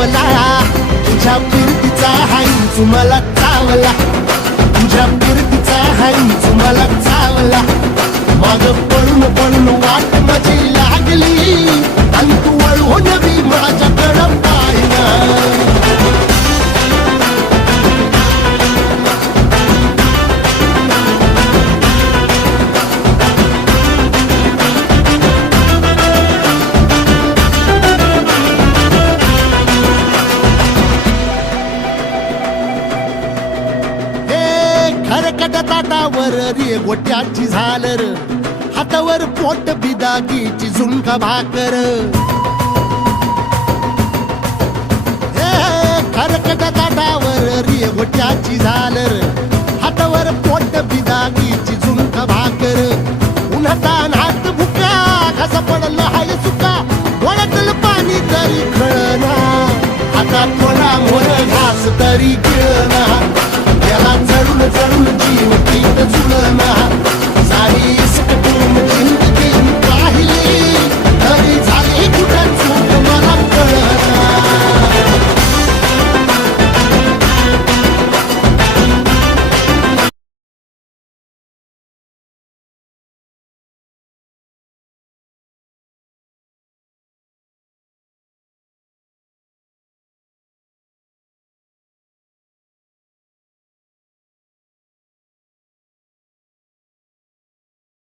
चावला, तुझ्या फिरतीचा हाईच मला चावला, तुझ्या फिरतीचा हाईच मला चावला. माग पळून पळून वाट माझी लागली आणि तू वळून बी माझ्याकडं पाहिना. खरकट ताटावर रे गोट्याची झालर, हातावर पोट बिदागीची झुणका भाकर. खरकट ताटावर रे गोट्याची झालर, हातावर पोट बिदागीची झुणका भाकर. उन्हातान हात भुका, कसा पडलं हाय सुका, डोळ्यातलं पाणी तरी कळना, आता थोडा मोर घास तरी गिळ